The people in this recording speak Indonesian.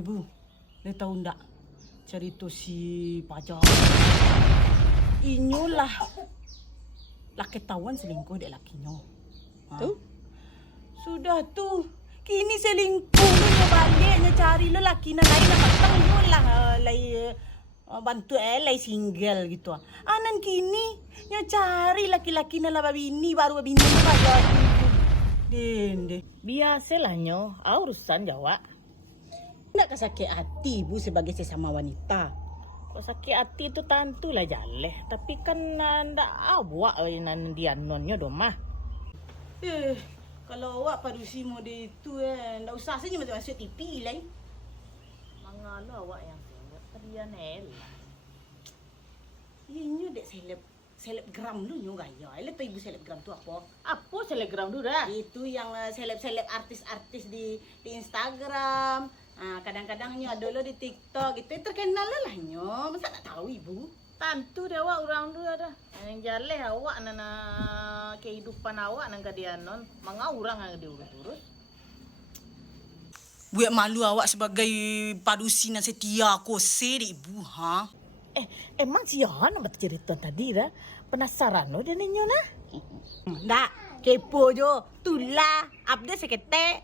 Bu, dia tahu ndak cerita si Pacar? Inyulah lah ketahuan selingkuh dek lakinya. Tuh? Sudah tuh. Kini selingkuhnya baliknya cari lelaki na lain nak matang lah bantu lai single gitu. Anan kini nya cari laki-laki na lah babini baru babini baru dende. Biasalah nyo, urusan Jawa. Ndak kasakit hati Bu sebagai sesama wanita. Kau sakit hati tu tentulah jaleh. Tapi kan ndak awak nan dianonnya domah. Kalau awak padusi mode itu ndak usah saja masuk TV lah. Mangalo awak yang buat tadian elah. Inyo dek selebgram lu nyo gaya. Ele tahu ibu selebgram tu apa? Apa selegram tu dah? Itu yang seleb artis-artis di Instagram. Kadang-kadang nyo ada lo di TikTok itu terkenal lah nyo. Masa tak tahu ibu? Tentu dia awak orang tu ada. Yang jaleh awak nana kehidupan awak nang kadianon. Manga orang yang diurus-urus. Buat malu awak sebagai padusi na setia kose di ibu, ha? Emang siapa nak cerita tadi dah? Penasaran lo dia ninyo nah? Ndak, kepo jo. Tulah, update seketek.